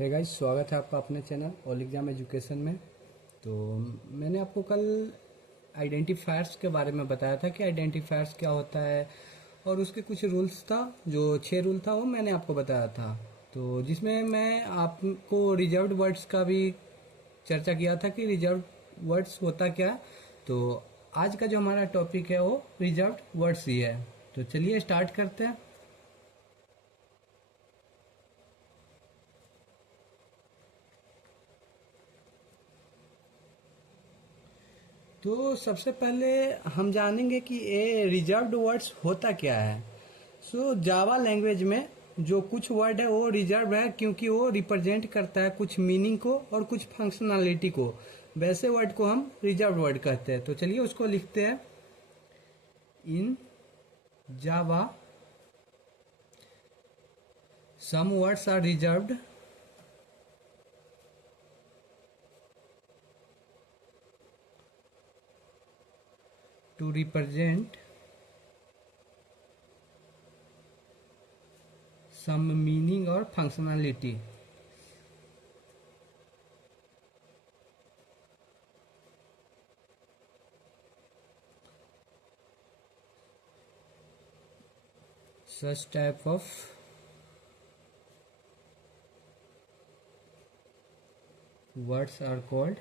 Hey guys, स्वागत है आपका अपने चैनल ऑल एग्जाम एजुकेशन में। तो मैंने आपको कल आइडेंटिफायर्स के बारे में बताया था कि आइडेंटिफायर्स क्या होता है, और उसके कुछ रूल्स था, जो 6 रूल था वो मैंने आपको बताया था। तो जिसमें मैं आपको रिजर्व्ड वर्ड्स का भी चर्चा किया था कि रिजर्व्ड वर्ड्स होता क्या है। तो आज का जो हमारा टॉपिक है वो रिजर्व्ड वर्ड्स ही है। तो चलिए स्टार्ट करते हैं। तो सबसे पहले हम जानेंगे कि ये रिजर्व्ड वर्ड्स होता क्या है। सो जावा लैंग्वेज में जो कुछ वर्ड है वो रिजर्व है, क्योंकि वो रिप्रेजेंट करता है कुछ मीनिंग को और कुछ फंक्शनैलिटी को। वैसे वर्ड को हम रिजर्व वर्ड कहते हैं। तो चलिए उसको लिखते हैं। In Java some words are reserved to represent some meaning or functionality. Such type of words are called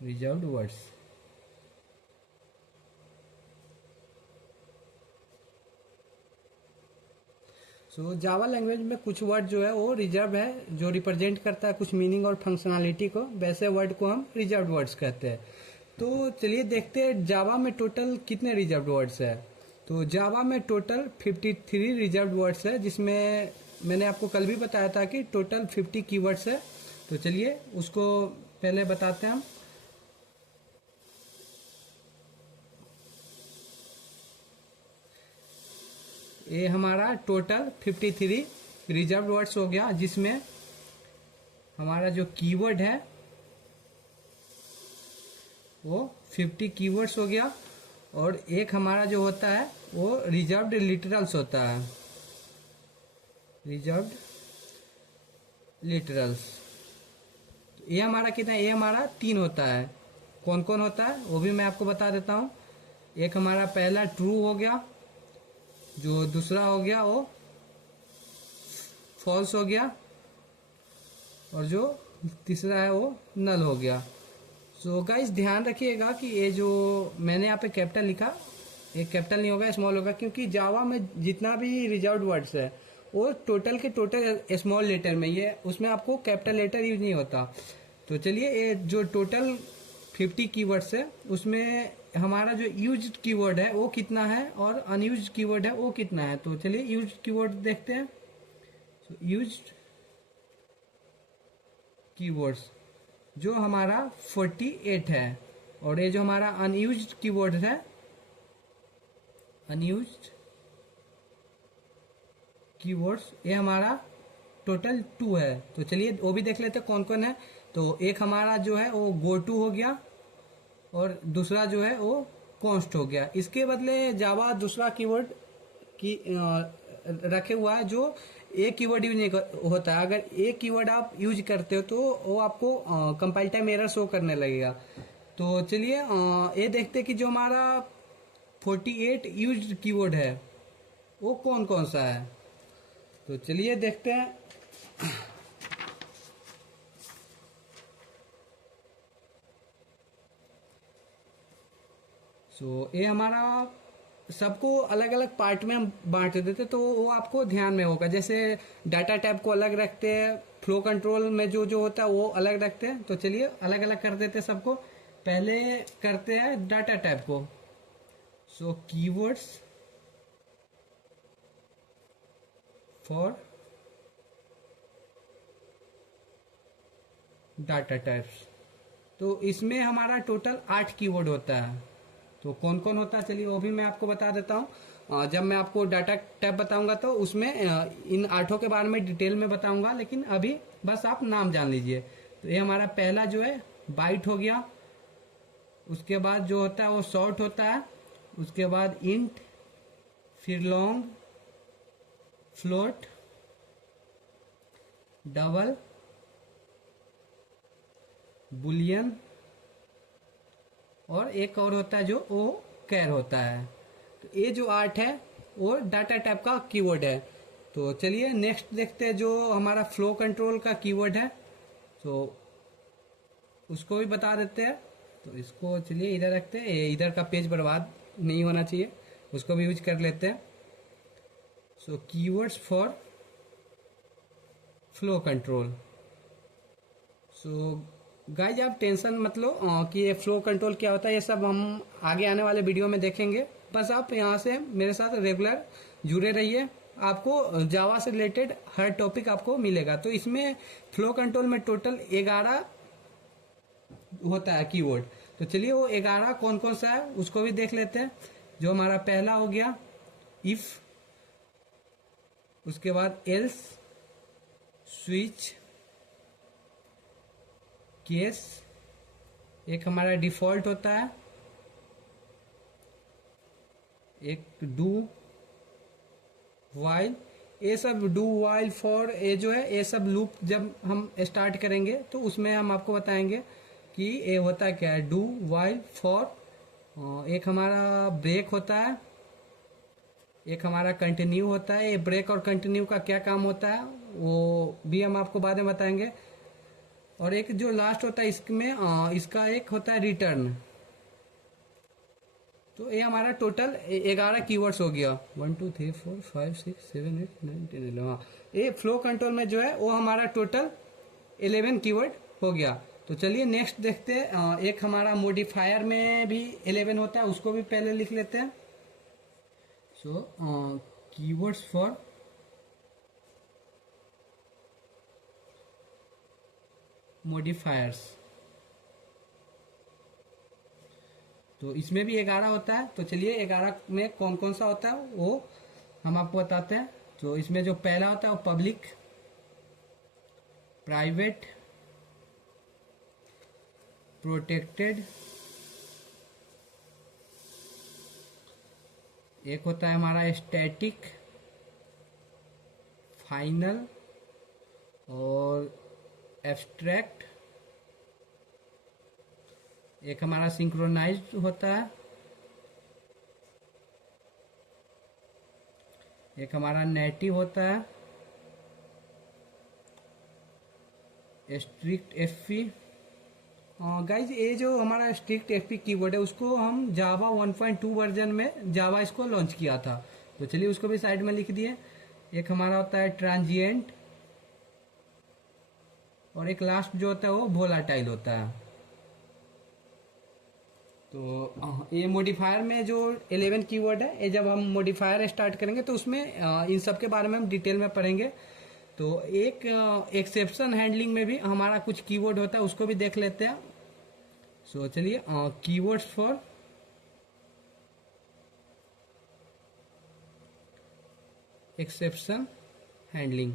reserved words. So Java language में कुछ वर्ड जो है वो रिजर्व है, जो रिप्रेजेंट करता है कुछ मीनिंग और फंक्शनैलिटी को। वैसे वर्ड को हम रिजर्व वर्ड्स कहते हैं। तो चलिए देखते हैं जावा में टोटल कितने रिजर्व वर्ड्स है। तो जावा में टोटल 53 रिजर्व वर्ड्स है, जिसमें मैंने आपको कल भी बताया था कि टोटल 50 कीवर्ड्स है। तो चलिए उसको पहले बताते हैं हम। ये हमारा टोटल 53 रिजर्व वर्ड्स हो गया, जिसमें हमारा जो कीवर्ड है वो 50 कीवर्ड्स हो गया, और एक हमारा जो होता है वो रिजर्व्ड लिटरल्स होता है। रिजर्व्ड लिटरल्स ये हमारा कितना, ये हमारा 3 होता है। कौन कौन होता है वो भी मैं आपको बता देता हूँ। एक हमारा पहला ट्रू हो गया, जो दूसरा हो गया वो फॉल्स हो गया, और जो तीसरा है वो नल हो गया। सो गाइस ध्यान रखिएगा कि ये जो मैंने यहाँ पे कैपिटल लिखा, ये कैपिटल नहीं होगा, स्मॉल होगा, क्योंकि जावा में जितना भी रिजर्व्ड वर्ड्स है वो टोटल के टोटल स्मॉल लेटर में, ये उसमें आपको कैपिटल लेटर यूज नहीं होता। तो चलिए ये जो टोटल 50 कीवर्ड्स है उसमें हमारा जो यूज्ड कीवर्ड है वो कितना है और अनयूज्ड कीवर्ड है वो कितना है। तो चलिए यूज्ड कीवर्ड देखते हैं। तो यूज्ड कीवर्ड्स जो हमारा 48 है, और ये जो हमारा अनयूज्ड कीवर्ड है, अनयूज्ड कीवर्ड्स ये हमारा टोटल 2 है। तो चलिए वो भी देख लेते हैं कौन कौन है। तो एक हमारा जो है वो गो टू हो गया, और दूसरा जो है वो कॉन्स्ट हो गया। इसके बदले जावा दूसरा कीवर्ड की रखे हुआ है, जो एक कीवर्ड यूज नहीं होता है। अगर एक कीवर्ड आप यूज करते हो तो वो आपको कंपाइल टाइम एरर शो करने लगेगा। तो चलिए ये देखते हैं कि जो हमारा 48 यूज्ड कीवर्ड है वो कौन कौन सा है। तो चलिए देखते हैं। ये हमारा सबको अलग अलग पार्ट में हम बांट देते, तो वो आपको ध्यान में होगा। जैसे डाटा टैब को अलग रखते हैं, फ्लो कंट्रोल में जो जो होता है वो अलग रखते हैं। तो चलिए अलग अलग कर देते हैं सबको। पहले करते हैं डाटा टैब को। Keywords for data types. तो इसमें हमारा टोटल 8 कीवर्ड होता है। तो कौन कौन होता है चलिए वो भी मैं आपको बता देता हूँ। जब मैं आपको डाटा टैब बताऊंगा तो उसमें इन 8 के बारे में डिटेल में बताऊंगा, लेकिन अभी बस आप नाम जान लीजिए। तो ये हमारा पहला जो है बाइट हो गया, उसके बाद जो होता है वो शॉर्ट होता है, उसके बाद इंट, फिर लॉन्ग, फ्लोट, डबल, बुलियन, और एक और होता है जो वो कैर होता है। तो ये जो 8 है वो डाटा टाइप का कीवर्ड है। तो चलिए नेक्स्ट देखते हैं जो हमारा फ्लो कंट्रोल का कीवर्ड है, तो उसको भी बता देते हैं। तो इसको चलिए इधर रखते हैं, इधर का पेज बर्बाद नहीं होना चाहिए, उसको भी यूज कर लेते हैं। So keywords for flow control. So guys आप टेंशन मत लो कि ये फ्लो कंट्रोल क्या होता है, ये सब हम आगे आने वाले वीडियो में देखेंगे। बस आप यहाँ से मेरे साथ रेगुलर जुड़े रहिए, आपको जावा से रिलेटेड हर टॉपिक आपको मिलेगा। तो इसमें फ्लो कंट्रोल में टोटल 11 होता है कीवर्ड। तो चलिए वो 11 कौन कौन सा है उसको भी देख लेते हैं। जो हमारा पहला हो गया इफ, उसके बाद एल्स, स्विच, केस, एक हमारा डिफॉल्ट होता है, एक डू, वाइल। ये सब डू, वाइल, फॉर, ये जो है ये सब लूप जब हम स्टार्ट करेंगे तो उसमें हम आपको बताएंगे कि ये होता क्या है, डू, वाइल, फॉर। एक हमारा ब्रेक होता है, एक हमारा कंटिन्यू होता है। ये ब्रेक और कंटिन्यू का क्या काम होता है वो भी हम आपको बाद में बताएंगे। और एक जो लास्ट होता है इसमें इसका एक होता है रिटर्न। तो ये हमारा टोटल 11 कीवर्ड्स हो गया। 1 2 3 4 5 6 7 8 9 10 11। हाँ, ये फ्लो कंट्रोल में जो है वो हमारा टोटल 11 कीवर्ड हो गया। तो चलिए नेक्स्ट देखते हैं। एक हमारा मॉडिफायर में भी 11 होता है, उसको भी पहले लिख लेते हैं। So keywords for modifiers. तो इसमें भी 11 होता है। तो चलिए 11 में कौन कौन सा होता है वो हम आपको बताते हैं। तो इसमें जो पहला होता है वो पब्लिक, प्राइवेट, प्रोटेक्टेड, एक होता है हमारा स्टैटिक, फाइनल और एब्स्ट्रैक्ट, एक हमारा सिंक्रोनाइज्ड होता है, एक हमारा नेटिव होता है, स्ट्रिक्ट एफपी। गाइज ये जो हमारा स्ट्रिक्ट एफपी कीवर्ड है उसको हम जावा 1.2 वर्जन में जावा इसको लॉन्च किया था। तो चलिए उसको भी साइड में लिख दिए। एक हमारा होता है ट्रांजिएंट, और एक लास्ट जो होता है वो वोलाटाइल होता है। तो ये मॉडिफायर में जो 11 कीवर्ड है, ये जब हम मॉडिफायर स्टार्ट करेंगे तो उसमें इन सब के बारे में हम डिटेल में पढ़ेंगे। तो एक एक्सेप्शन हैंडलिंग में भी हमारा कुछ कीवर्ड होता है, उसको भी देख लेते हैं। सो चलिए कीवर्ड्स फॉर एक्सेप्शन हैंडलिंग।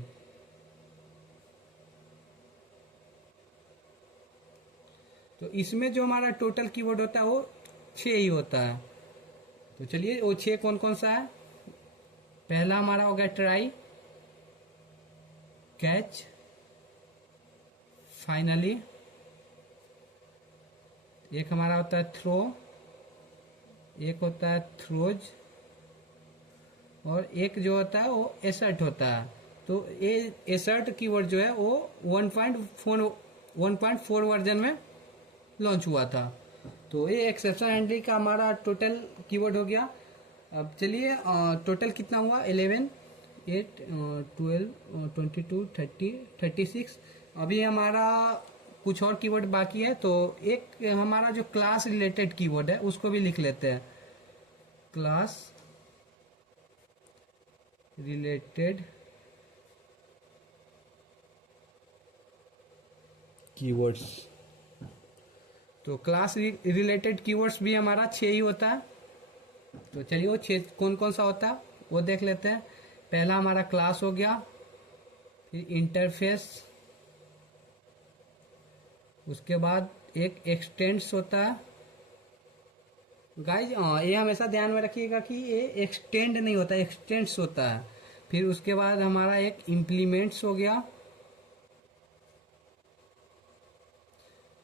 तो इसमें जो हमारा टोटल कीवर्ड होता है वो 6 ही होता है। तो चलिए वो 6 कौन कौन सा है। पहला हमारा हो गया ट्राई, कैच, फाइनली, एक हमारा होता है थ्रो, एक होता है थ्रोज, और एक जो होता है वो एसर्ट होता है। तो ये एसर्ट कीवर्ड जो है वो 1.4 वर्जन में लॉन्च हुआ था। तो ये एक्सेप्शन हैंडलिंग का हमारा टोटल कीवर्ड हो गया। अब चलिए टोटल कितना हुआ, 11, 8, 12, 22, 30, 36। अभी हमारा कुछ और कीवर्ड बाकी है। तो एक हमारा जो क्लास रिलेटेड कीवर्ड है उसको भी लिख लेते हैं। Class related keywords. तो क्लास रिलेटेड कीवर्ड्स भी हमारा 6 ही होता है। तो चलिए वो 6 कौन कौन सा होता है वो देख लेते हैं। पहला हमारा क्लास हो गया, फिर इंटरफेस, उसके बाद एक एक्सटेंड्स होता है, गाइज ये हमेशा ध्यान में रखिएगा कि ये एक्सटेंड नहीं होता, एक्सटेंड्स होता है। फिर उसके बाद हमारा एक इम्प्लीमेंट्स हो गया,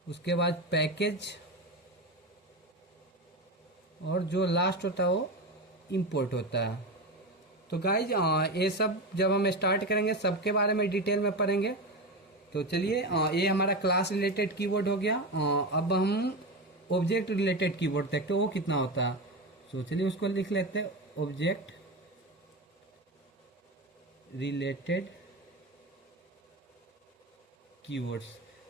उसके बाद पैकेज, और जो लास्ट होता है वो इंपोर्ट होता है। तो गाइज ये सब जब हम स्टार्ट करेंगे सबके बारे में डिटेल में पढ़ेंगे। तो चलिए ये हमारा क्लास रिलेटेड कीवर्ड हो गया। अब हम ऑब्जेक्ट रिलेटेड कीवर्ड देखते हैं वो कितना होता है। तो चलिए उसको लिख लेते हैं, ऑब्जेक्ट रिलेटेड कीवर्ड्स।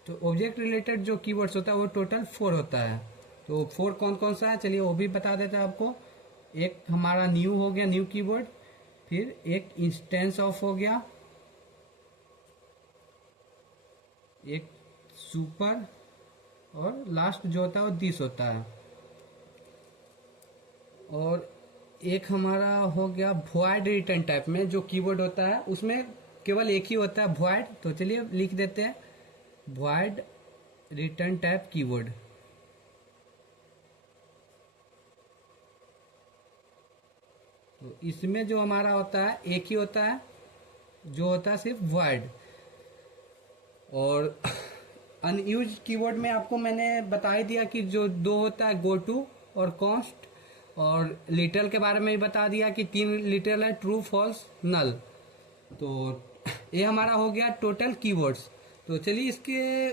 तो ऑब्जेक्ट रिलेटेड जो कीवर्ड्स होता है वो टोटल 4 होता है। तो 4 कौन कौन सा है चलिए वो भी बता देते हैं आपको। एक हमारा न्यू हो गया, न्यू कीवर्ड। फिर एक इंस्टेंस ऑफ हो गया, एक सुपर, और लास्ट जो होता है वो दिस होता है। और एक हमारा हो गया वॉइड रिटर्न टाइप में जो कीवर्ड होता है उसमें केवल एक ही होता है वॉइड। तो चलिए लिख देते हैं वॉइड रिटर्न टाइप कीवर्ड। तो इसमें जो हमारा होता है एक ही होता है, जो होता है सिर्फ वॉइड। और अनयूज कीवर्ड में आपको मैंने बता ही दिया कि जो दो होता है गो टू और कॉन्स्ट, और लिटरल के बारे में भी बता दिया कि 3 लिटरल है, ट्रू फॉल्स नल। तो ये हमारा हो गया टोटल कीवर्ड्स। तो चलिए इसके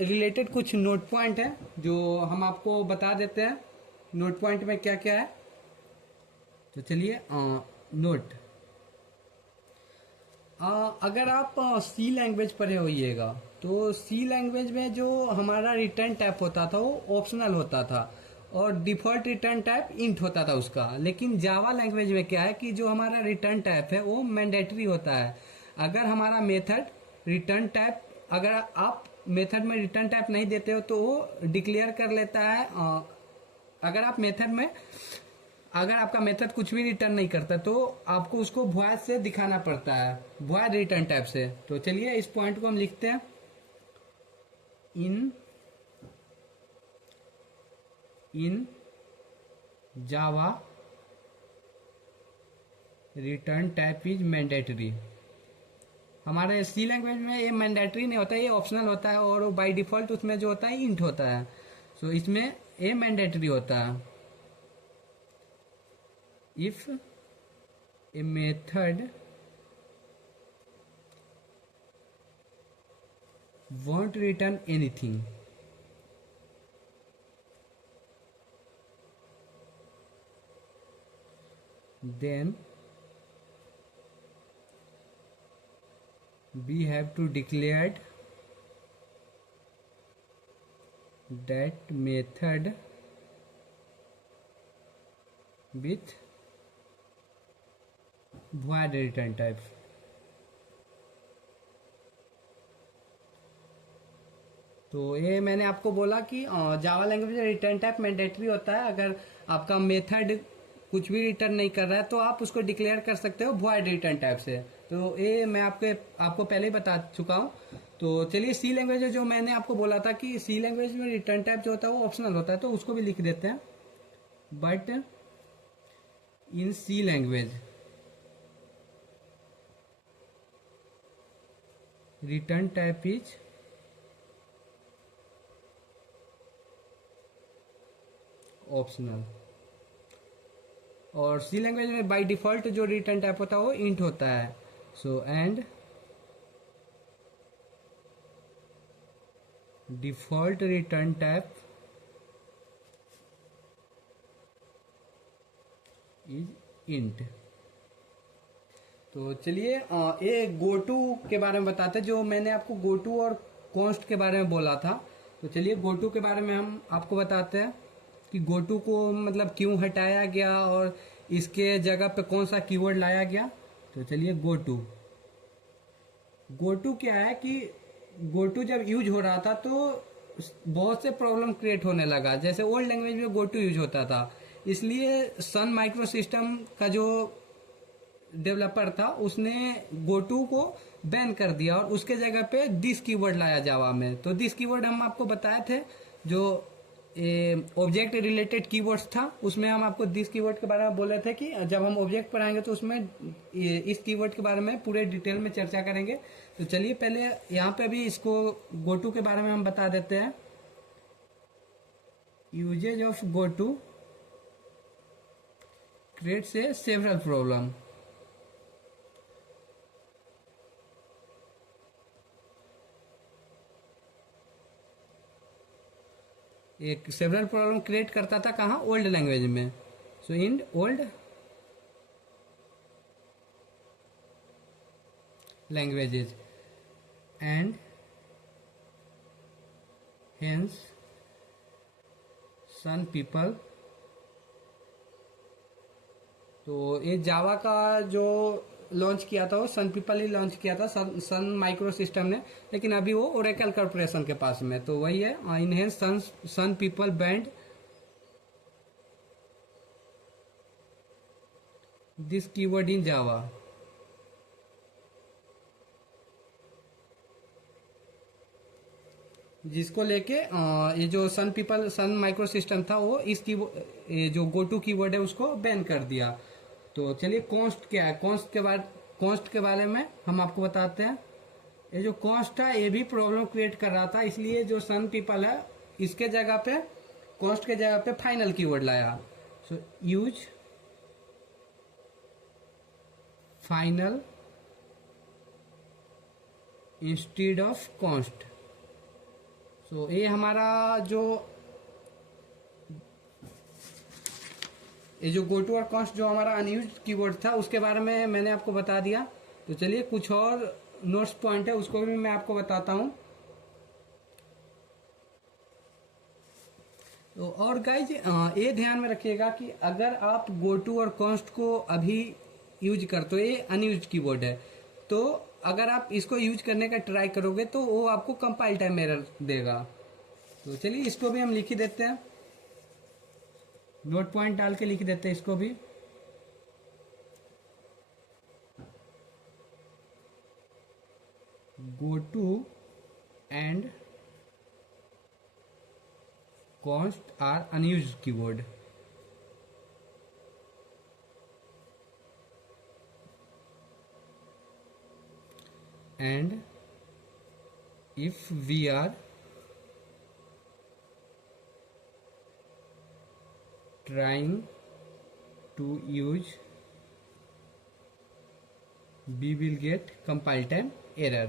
रिलेटेड कुछ नोट पॉइंट है जो हम आपको बता देते हैं। नोट पॉइंट में क्या क्या है तो चलिए नोट। अगर आप सी लैंग्वेज पढ़े होइएगा तो सी लैंग्वेज में जो हमारा रिटर्न टाइप होता था वो ऑप्शनल होता था, और डिफॉल्ट रिटर्न टाइप इंट होता था उसका। लेकिन जावा लैंग्वेज में क्या है कि जो हमारा रिटर्न टाइप है वो मैंडेटरी होता है। अगर हमारा मेथड रिटर्न टाइप, अगर आप मेथड में रिटर्न टाइप नहीं देते हो तो वो डिक्लेयर कर लेता है। अगर आप मेथड में, अगर आपका मेथड कुछ भी रिटर्न नहीं करता तो आपको उसको वॉइड से दिखाना पड़ता है, वॉइड रिटर्न टाइप से। तो चलिए इस पॉइंट को हम लिखते हैं, in Java return type is mandatory. हमारे सी लैंग्वेज में ये मैंडेटरी नहीं होता है, ये ऑप्शनल होता है, और बाय डिफॉल्ट उसमें जो होता है इंट होता है। सो इसमें ये मैंडेटरी होता है। If a method won't return anything, then we have to declare that method with void return type। तो ये मैंने आपको बोला कि जावा लैंग्वेज में रिटर्न टाइप मैंडेटरी होता है। अगर आपका मेथड कुछ भी रिटर्न नहीं कर रहा है तो आप उसको डिक्लेयर कर सकते हो वॉइड रिटर्न टाइप से। तो ये मैं आपको पहले ही बता चुका हूँ। तो चलिए सी लैंग्वेज जो मैंने आपको बोला था कि सी लैंग्वेज में रिटर्न टाइप जो होता है वो ऑप्शनल होता है, तो उसको भी लिख देते हैं। But in C language return type is optional. और सी लैंग्वेज में बाय डिफॉल्ट जो रिटर्न टाइप होता है वो इंट होता है। So and default return type is int. तो चलिए ये गोटू के बारे में बताते हैं, जो मैंने आपको गोटू और कॉन्स्ट के बारे में बोला था। तो चलिए गोटू के बारे में हम आपको बताते हैं कि गोटू को मतलब क्यों हटाया गया और इसके जगह पे कौन सा कीवर्ड लाया गया। तो चलिए गोटू क्या है कि गोटू जब यूज हो रहा था तो बहुत से प्रॉब्लम क्रिएट होने लगा। जैसे ओल्ड लैंग्वेज में गोटू यूज होता था, इसलिए सन माइक्रो सिस्टम का जो डेवलपर था उसने गोटू को बैन कर दिया और उसके जगह पे दिस कीवर्ड लाया जावा में। तो दिस कीवर्ड हम आपको बताए थे, जो ऑब्जेक्ट रिलेटेड कीवर्ड्स था, उसमें हम आपको दिस कीवर्ड के बारे में बोल रहे थे कि जब हम ऑब्जेक्ट पढ़ाएंगे तो उसमें इस कीवर्ड के बारे में पूरे डिटेल में चर्चा करेंगे। तो चलिए पहले यहाँ पे अभी इसको गोटू के बारे में हम बता देते हैं। Usage of goto creates a several problem. एक सेवरल प्रॉब्लम क्रिएट करता था कहाँ, ओल्ड लैंग्वेज में। So in old languages and hence Sun people. तो ये जावा का जो लॉन्च किया था वो सन पीपल ही लॉन्च किया था, सन माइक्रो सिस्टम ने, लेकिन अभी वो ओरेकल कॉर्पोरेशन के पास में। तो वही है, and hence Sun people banned this keyword in Java. जिसको लेके ये जो सन माइक्रो सिस्टम था वो ये जो गोटू कीवर्ड है उसको बैन कर दिया। तो चलिए कॉन्स्ट क्या है, कॉन्स्ट के बारे में हम आपको बताते हैं। ये जो कॉन्स्ट था ये भी प्रॉब्लम क्रिएट कर रहा था, इसलिए जो सन पीपल है इसके जगह पे, कॉन्स्ट के जगह पे फाइनल कीवर्ड लाया। So use final instead of const. तो ये हमारा ये जो गोटू और कॉन्स्ट जो हमारा अनयूज कीवर्ड था उसके बारे में मैंने आपको बता दिया। तो चलिए कुछ और नोट्स पॉइंट है उसको भी मैं आपको बताता हूँ। तो और गाइज ये ध्यान में रखिएगा कि अगर आप गोटू और कॉन्स्ट को अभी यूज करते हो, ये अनयूज कीवर्ड है, तो अगर आप इसको यूज करने का ट्राई करोगे तो वो आपको कंपाइल टाइम एरर देगा। तो चलिए इसको भी हम लिख ही देते हैं, नोट पॉइंट डाल के लिख देते हैं इसको भी। Goto and const are unused keyword. And if we are trying to use we will get compile time error।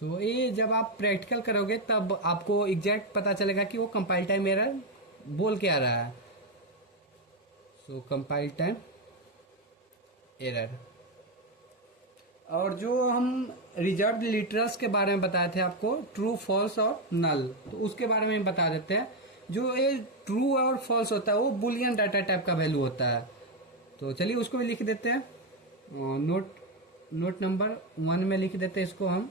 So ये जब आप प्रैक्टिकल करोगे तब आपको एग्जैक्ट पता चलेगा कि वो कंपाइल टाइम एरर बोल के आ रहा है। सो कंपाइल टाइम एरर। और जो हम रिजर्व लिटरल्स के बारे में बताए थे आपको, ट्रू फॉल्स और नल, तो उसके बारे में बता देते हैं। जो ये ट्रू और फॉल्स होता है वो बुलियन डाटा टाइप का वैल्यू होता है। तो चलिए उसको भी लिख देते हैं, नोट नंबर 1 में लिख देते हैं इसको हम।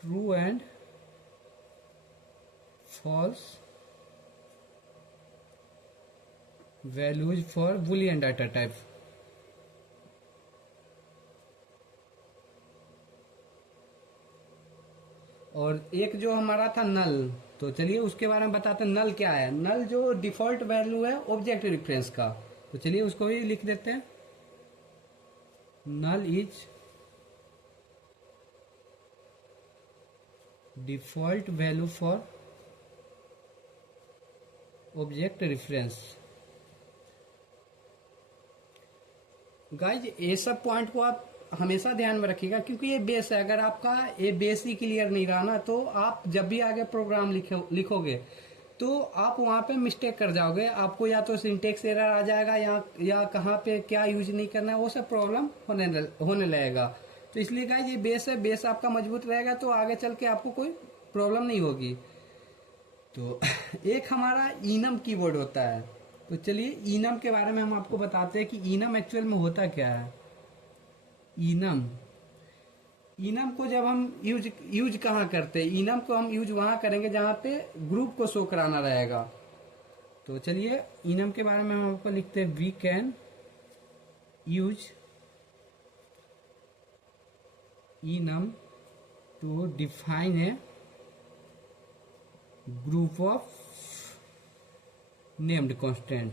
True and false values for boolean data type. और एक जो हमारा था नल, तो चलिए उसके बारे में बताते हैं। नल क्या है? नल जो डिफॉल्ट वैल्यू है ऑब्जेक्ट रेफरेंस का, तो चलिए उसको भी लिख देते हैं। Null is default value for object reference. Guys ये सब पॉइंट को आप हमेशा ध्यान में रखिएगा, क्योंकि ये बेस है। अगर आपका ये बेस ही क्लियर नहीं रहा ना, तो आप जब भी आगे प्रोग्राम लिखोगे तो आप वहाँ पे मिस्टेक कर जाओगे। आपको या तो सिंटेक्स एरर आ जाएगा या कहाँ पे क्या यूज नहीं करना है, वो सब प्रॉब्लम होने लगेगा। तो इसलिए गाइज ये बेस है, बेस आपका मजबूत रहेगा तो आगे चल के आपको कोई प्रॉब्लम नहीं होगी। तो एक हमारा इनम कीवर्ड होता है। तो चलिए इनम के बारे में हम आपको बताते हैं कि इनम एक्चुअल में होता क्या है। इनम को जब हम यूज कहाँ करते हैं? इनम को हम यूज वहां करेंगे जहां पे ग्रुप को शो कराना रहेगा। तो चलिए इनम के बारे में हम आपको लिखते हैं। We can use enum to define a group of named constant.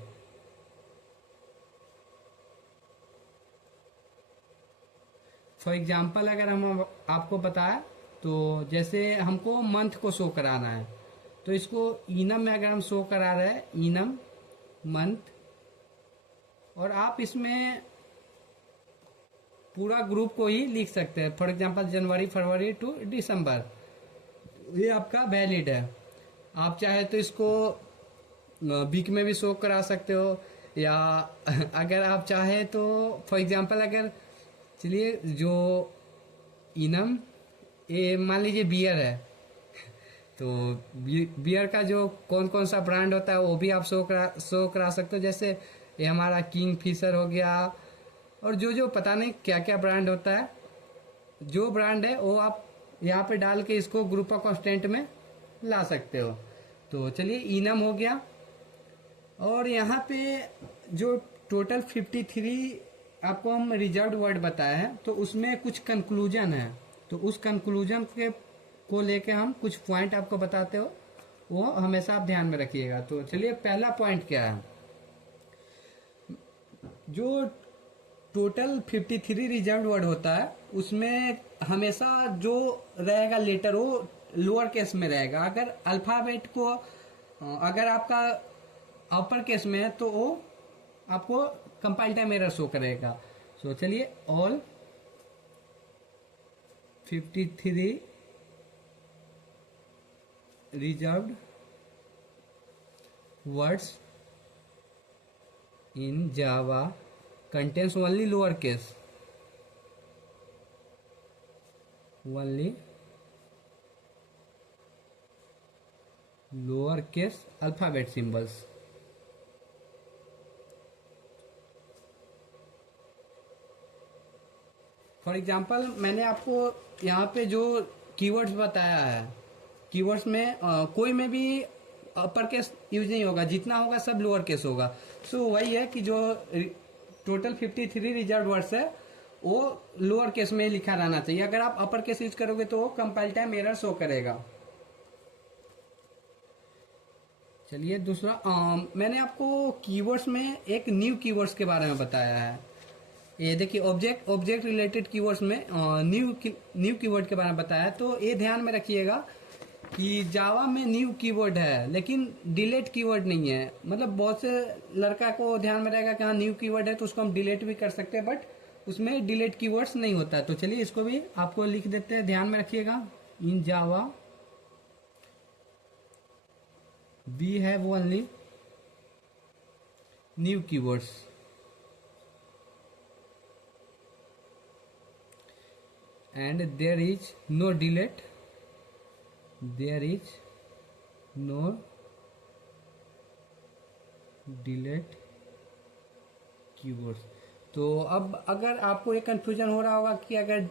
For example अगर हम आपको बताएं तो जैसे हमको मंथ को शो कराना है, तो इसको इनम में अगर हम शो करा रहे हैं, इनम मंथ, और आप इसमें पूरा ग्रुप को ही लिख सकते हैं। For example January February to December, ये आपका वैलिड है। आप चाहे तो इसको वीक में भी शो करा सकते हो, या अगर आप चाहे तो फॉर एग्जांपल अगर, चलिए जो इनम, ये मान लीजिए बियर है, तो बियर का जो कौन कौन सा ब्रांड होता है वो भी आप शो करा सकते हो। जैसे ये हमारा किंग फिशर हो गया, और जो जो पता नहीं क्या क्या ब्रांड होता है, जो ब्रांड है वो आप यहाँ पे डाल के इसको ग्रुप ऑफ कांस्टेंट में ला सकते हो। तो चलिए इनम हो गया। और यहाँ पे जो टोटल 53 आपको हम रिजर्व्ड वर्ड बताए हैं, तो उसमें कुछ कंक्लूजन है, तो उस कंक्लूजन के को लेके हम कुछ पॉइंट आपको बताते हो, वो हमेशा आप ध्यान में रखिएगा। तो चलिए पहला पॉइंट क्या है, जो टोटल 53 रिजर्व्ड वर्ड होता है उसमें हमेशा जो रहेगा लेटर वो लोअर केस में रहेगा। अगर अल्फाबेट को अगर आपका अपर केस में है तो वो आपको कंपाइल टाइम एरर शो करेगा। सो चलिए all 53 reserved words in Java contains only lower case, only lower case alphabet symbols। For example मैंने आपको यहाँ पे जो कीवर्ड्स बताया है, कीवर्ड्स में कोई में भी अपर केस यूज नहीं होगा, जितना होगा सब लोअर केस होगा। सो वही है कि जो टोटल 53 रिजर्व वर्ड्स है वो लोअर केस में लिखा रहना चाहिए। अगर आप अपर केस यूज करोगे तो वो कंपाइल टाइम एरर शो करेगा। चलिए दूसरा, मैंने आपको कीवर्ड्स में एक न्यू कीवर्ड्स के बारे में बताया है। ये देखिए ऑब्जेक्ट रिलेटेड कीवर्ड्स में न्यू कीवर्ड के बारे में बताया है। तो ये ध्यान में रखिएगा कि जावा में न्यू कीवर्ड है लेकिन डिलीट कीवर्ड नहीं है। मतलब बहुत से लड़का को ध्यान में रहेगा कि हाँ न्यू कीवर्ड है तो उसको हम डिलीट भी कर सकते हैं, बट उसमें डिलीट कीवर्ड्स नहीं होता है। तो चलिए इसको भी आपको लिख देते हैं, ध्यान में रखिएगा। In Java we have only new keywords and there is no delete, there is no delete keywords। तो अब अगर आपको एक कंफ्यूजन हो रहा होगा कि अगर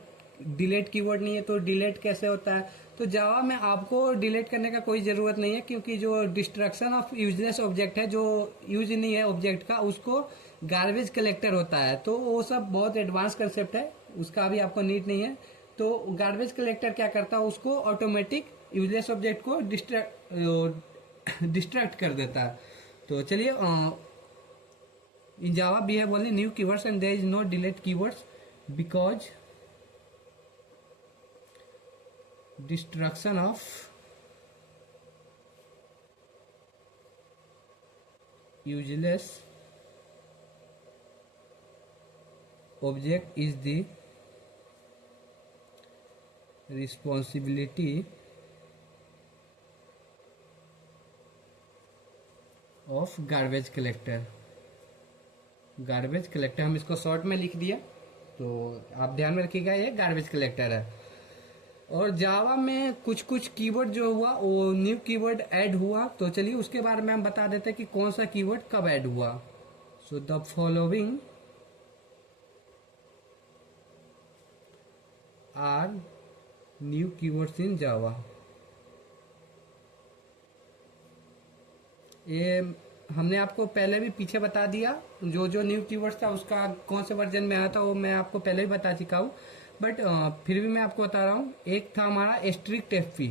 डिलीट कीवर्ड नहीं है तो डिलीट कैसे होता है, तो जावा में आपको डिलीट करने का कोई ज़रूरत नहीं है, क्योंकि जो डिस्ट्रक्शन ऑफ यूजलेस ऑब्जेक्ट है, जो यूज नहीं है ऑब्जेक्ट का, उसको गार्बेज कलेक्टर होता है। तो वो सब बहुत एडवांस कंसेप्ट है, उसका अभी आपको नीड नहीं है। तो गार्बेज कलेक्टर क्या करता है, उसको ऑटोमेटिक यूजलेस ऑब्जेक्ट को डिस्ट्रैक्ट कर देता है। तो चलिए in Java we have only new keywords and there is no delete keywords because destruction of useless object is the responsibility of garbage collector. Garbage collector हम इसको शॉर्ट में लिख दिया, तो आप ध्यान में रखिएगा ये गार्बेज कलेक्टर है। और जावा में कुछ कुछ कीवर्ड जो हुआ वो न्यू कीवर्ड ऐड हुआ, तो चलिए उसके बारे में हम बता देते हैं कि कौन सा कीवर्ड कब ऐड हुआ। So the following are new keywords in Java. ये हमने आपको पहले भी पीछे बता दिया, जो जो न्यू कीवर्ड्स था उसका कौन से वर्जन में आया था वो मैं आपको पहले भी बता चुका हूँ, बट फिर भी मैं आपको बता रहा हूँ। एक था हमारा स्ट्रिक्ट एफपी।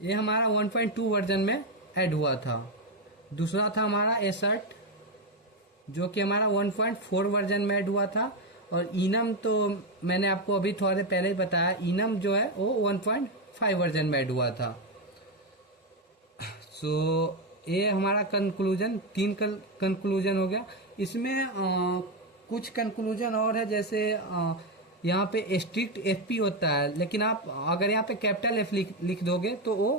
ये हमारा 1.2 वर्जन में ऐड हुआ था। दूसरा था हमारा एसर्ट, जो कि हमारा 1.4 वर्जन में ऐड हुआ था। और इनम तो मैंने आपको अभी थोड़ा देर पहले ही बताया, इनम जो है वो 1.5 वर्जन में ऐड हुआ था। सो ये हमारा कंक्लूजन, 3 कंक्लूजन हो गया। इसमें कुछ कंक्लूजन और है, जैसे यहाँ पे स्ट्रिक्ट एफपी होता है, लेकिन आप अगर यहाँ पे कैपिटल एफ लिख दोगे तो वो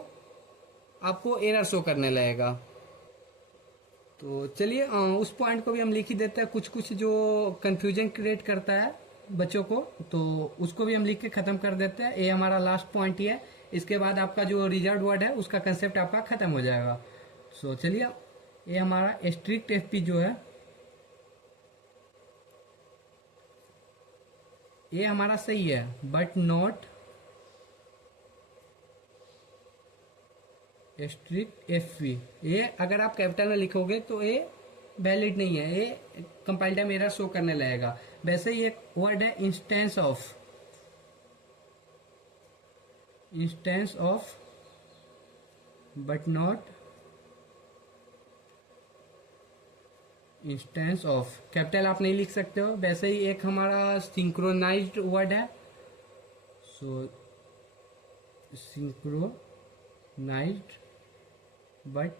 आपको एरर शो करने लगेगा। तो चलिए उस पॉइंट को भी हम लिख ही देते हैं। कुछ कुछ जो कंफ्यूजन क्रिएट करता है बच्चों को, तो उसको भी हम लिख के ख़त्म कर देते हैं। ये हमारा लास्ट पॉइंट ही है। इसके बाद आपका जो रिजर्व वर्ड है उसका कंसेप्ट आपका ख़त्म हो जाएगा। सो चलिए, ये हमारा स्ट्रिक्ट एफपी जो है, ये हमारा सही है, बट नॉट स्ट्रिक्ट एफपी। ये अगर आप कैपिटल में लिखोगे तो ये वैलिड नहीं है, ये कंपाइल टाइम एरर शो करने लगेगा। वैसे ही एक वर्ड है instance of, but not instance of, capital आप नहीं लिख सकते हो। वैसे ही एक हमारा सिंक्रोनाइज्ड वर्ड है, सो सिंक्रोनाइज्ड बट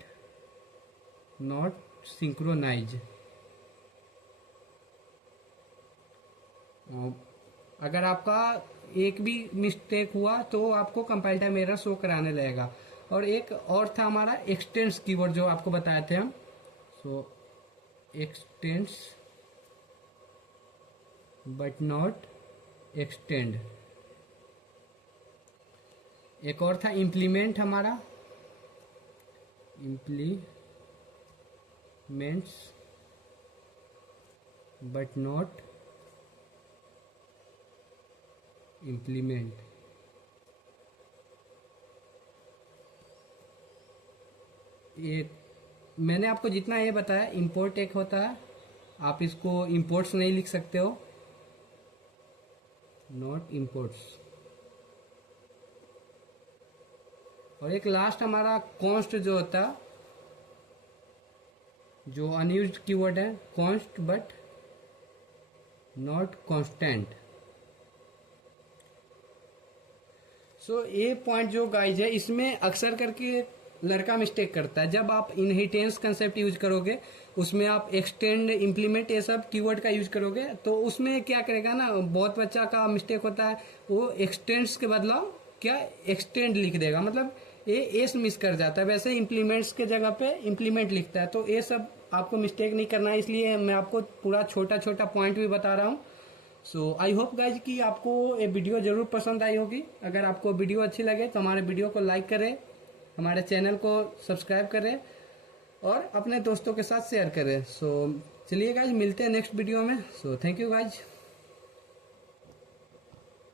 नॉट सिंक्रोनाइज। अगर आपका एक भी मिस्टेक हुआ तो आपको कंपाइल टाइम एरर शो कराने लगेगा। और एक और था हमारा एक्सटेंड्स कीवर्ड, जो आपको बताए थे हम। सो एक्सटेंड्स बट नॉट एक्सटेंड। एक और था इम्प्लीमेंट हमारा, इम्प्लीमेंट्स बट नॉट इम्प्लीमेंट। ये मैंने आपको जितना ये बताया, इंपोर्ट एक होता है, आप इसको इंपोर्ट्स नहीं लिख सकते हो, नॉट इंपोर्ट्स। और एक लास्ट हमारा कॉन्स्ट जो होता है, जो अनयूज्ड कीवर्ड है, कॉन्स्ट बट नॉट कांस्टेंट। सो ये पॉइंट जो गाइज है, इसमें अक्सर करके लड़का मिस्टेक करता है। जब आप इनहेरिटेंस कंसेप्ट यूज करोगे, उसमें आप एक्सटेंड, इम्प्लीमेंट, ये सब कीवर्ड का यूज करोगे, तो उसमें क्या करेगा ना, बहुत बच्चा का मिस्टेक होता है, वो एक्सटेंड्स के बदला क्या एक्सटेंड लिख देगा, मतलब ये एस मिस कर जाता है। वैसे इम्प्लीमेंट्स के जगह पे इम्प्लीमेंट लिखता है। तो ये सब आपको मिस्टेक नहीं करना है, इसलिए मैं आपको पूरा छोटा छोटा पॉइंट भी बता रहा हूँ। सो आई होप गाइज कि आपको ये वीडियो जरूर पसंद आई होगी। अगर आपको वीडियो अच्छी लगे तो हमारे वीडियो को लाइक करें, हमारे चैनल को सब्सक्राइब करें और अपने दोस्तों के साथ शेयर करें। सो चलिए गाइज, मिलते हैं नेक्स्ट वीडियो में। So thank you guys.